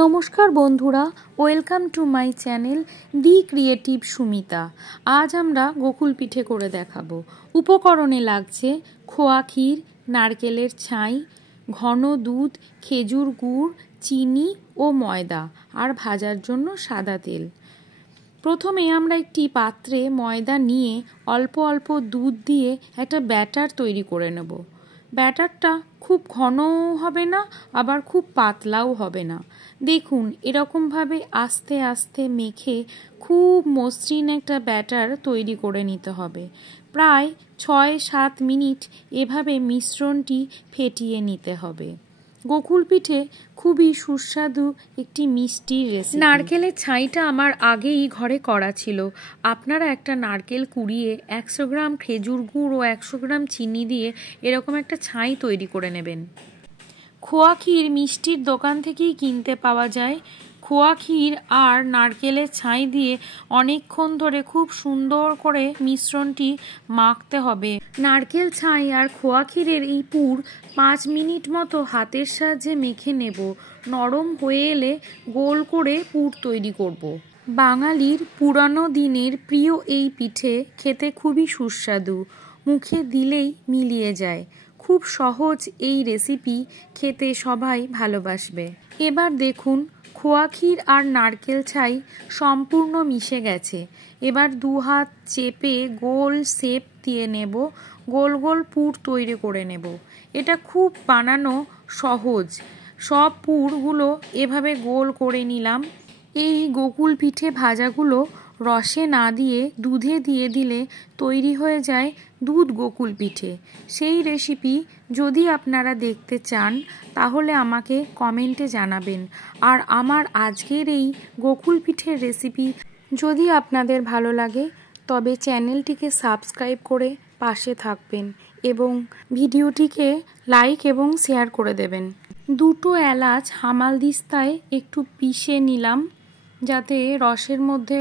নমস্কার বন্ধুরা, welcome to my channel the creative Sumita. আজ আমরা গোকুল পিঠে করে দেখাবো। উপকরণে লাগছে খোয়া ক্ষীর, নারকেলের ছাই, ঘন দুধ, খেজুর গুড়, চিনি ও ময়দা আর ভাজার জন্য সাদা তেল। প্রথমে আমরা একটি পাত্রে ময়দা নিয়ে অল্প অল্প দুধ দিয়ে একটা ব্যাটার তৈরি করে নেব। ব্যাটারটা খুব ঘনও হবে না, আবার খুব পাতলাও হবে না। দেখুন, এরকমভাবে আস্তে আস্তে মেখে খুব মসৃণ একটা ব্যাটার তৈরি করে নিতে হবে। প্রায় ৬-৭ মিনিট এভাবে মিশ্রণটি ফেটিয়ে নিতে হবে। গোকুল পিঠে খুবই সুস্বাদু একটি মিষ্টি রেসিপি। নারকেলের ছাইটা আমার আগেই ঘরে করা ছিল। আপনারা একটা নারকেল কুড়িয়ে ১০০ গ্রাম খেজুর গুড় ও ১০০ গ্রাম চিনি দিয়ে এরকম একটা ছাই তৈরি করে নেবেন। খোয়া ক্ষীর মিষ্টির দোকান থেকেই কিনতে পাওয়া যায়। খোয়া ক্ষীর আর নারকেলের ছাই দিয়ে অনেকক্ষণ ধরে খুব সুন্দর করে মিশ্রণটি মাখতে হবে। নারকেল ছাই আর খোয়া ক্ষীরের এই পুর ৫ মিনিট মতো হাতের সাহায্যে মেখে নেব। নরম হয়ে এলে গোল করে পুর তৈরি করব। বাঙালির পুরানো দিনের প্রিয় এই পিঠে খেতে খুবই সুস্বাদু, মুখে দিলেই মিলিয়ে যায়। খুব সহজ এই রেসিপি, খেতে সবাই ভালোবাসবে। এবার দেখুন, খোয়া ক্ষীর আর নারকেল ছাই সম্পূর্ণ মিশে গেছে। এবার ২ হাত চেপে গোল শেপ দিয়ে নেব, গোল গোল পুর তৈরি করে নেব। এটা খুব বানানো সহজ। সব পুরগুলো এভাবে গোল করে নিলাম। এই গোকুল পিঠে ভাজাগুলো রসে না দিয়ে দুধে দিয়ে দিলে তৈরি হয়ে যায় দুধ গোকুল পিঠে। সেই রেসিপি যদি আপনারা দেখতে চান তাহলে আমাকে কমেন্টে জানাবেন। আর আমার আজকের এই গোকুল পিঠের রেসিপি যদি আপনাদের ভালো লাগে তবে চ্যানেলটিকে সাবস্ক্রাইব করে পাশে থাকবেন এবং ভিডিওটিকে লাইক এবং শেয়ার করে দেবেন। 2টো এলাচ হামালদিস্তায় একটু পিষে নিলাম যাতে রসের মধ্যে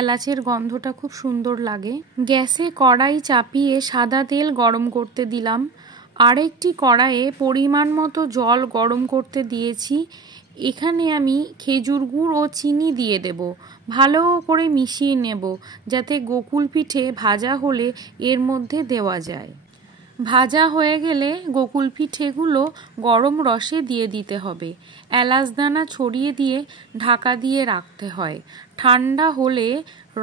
এলাচের গন্ধটা খুব সুন্দর লাগে। গ্যাসে কড়াই চাপিয়ে সাদা তেল গরম করতে দিলাম। আরেকটি কড়াইয়ে পরিমাণ মতো জল গরম করতে দিয়েছি। এখানে আমি খেজুর গুড় ও চিনি দিয়ে দেব। ভালো করে মিশিয়ে নেব যাতে গোকুল পিঠে ভাজা হলে এর মধ্যে দেওয়া যায়। ভাজা হয়ে গেলে গোকুল পিঠেগুলো গরম রসে দিয়ে দিতে হবে। এলাচ দানা ছড়িয়ে দিয়ে ঢাকা দিয়ে রাখতে হয়। ঠান্ডা হলে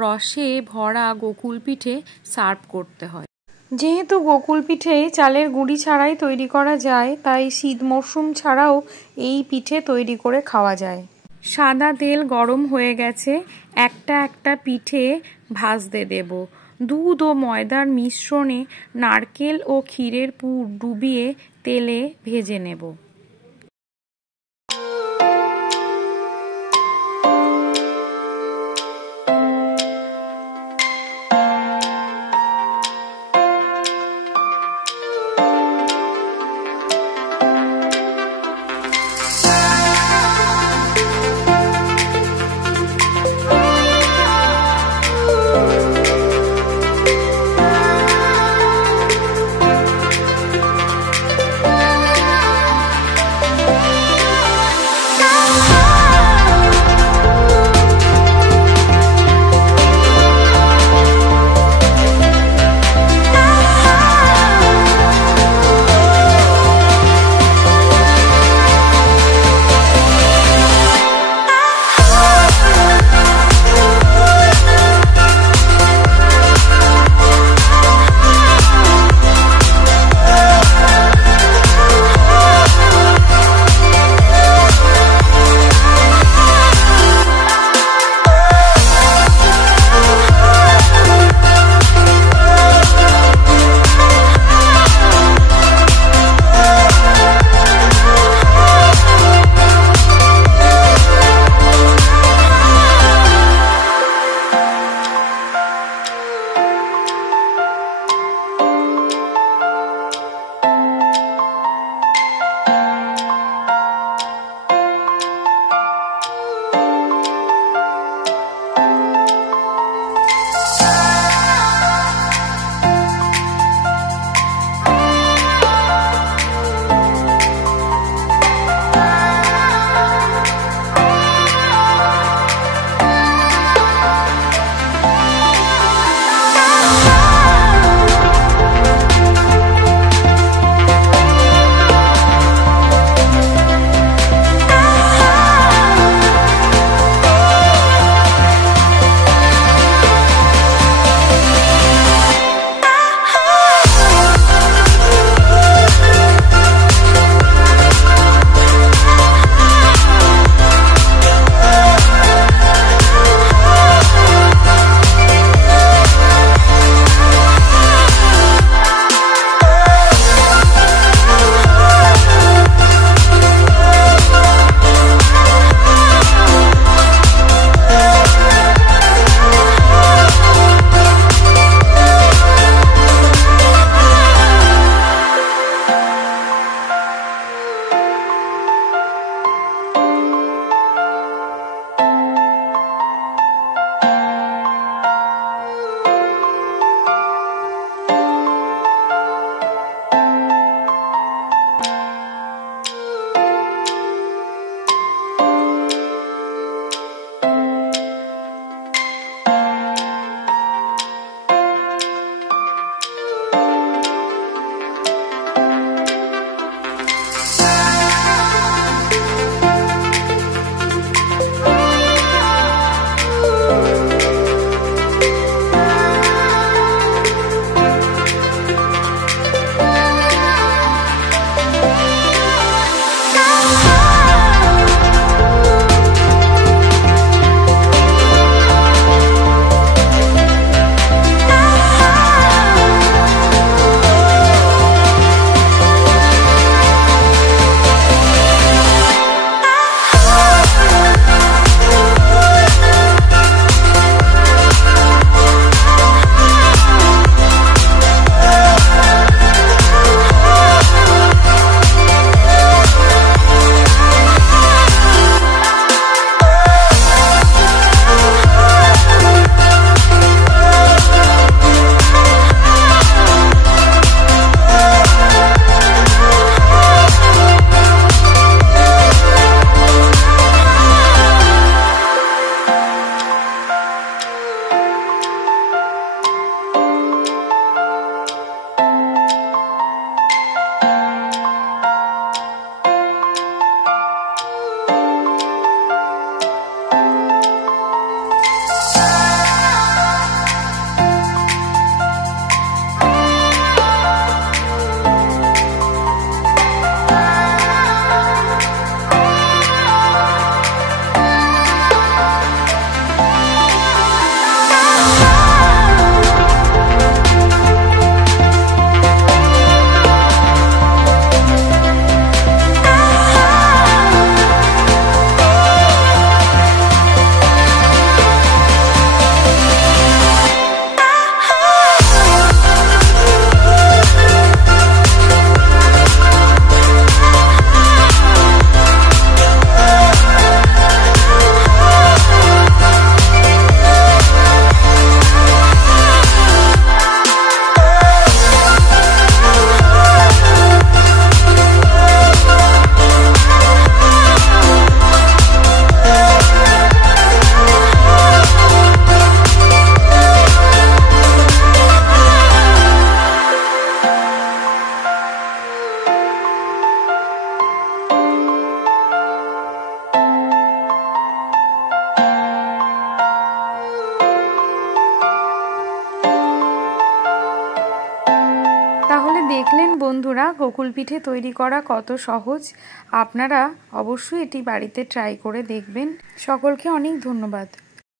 রসে ভরা গোকুল পিঠে সার্ভ করতে হয়। যেহেতু গোকুল পিঠে চালের গুঁড়ি ছাড়াই তৈরি করা যায়, তাই শীত মরশুম ছাড়াও এই পিঠে তৈরি করে খাওয়া যায়। সাদা তেল গরম হয়ে গেছে, একটা একটা পিঠে ভাজতে দেব। দুধ ও ময়দার মিশ্রণে নারকেল ও ক্ষীরের পুর ডুবিয়ে তেলে ভেজে নেব। তাহলে দেখলেন বন্ধুরা, গোকুল পিঠে তৈরি করা কত সহজ। আপনারা অবশ্যই এটি বাড়িতে ট্রাই করে দেখবেন। সকলকে অনেক ধন্যবাদ।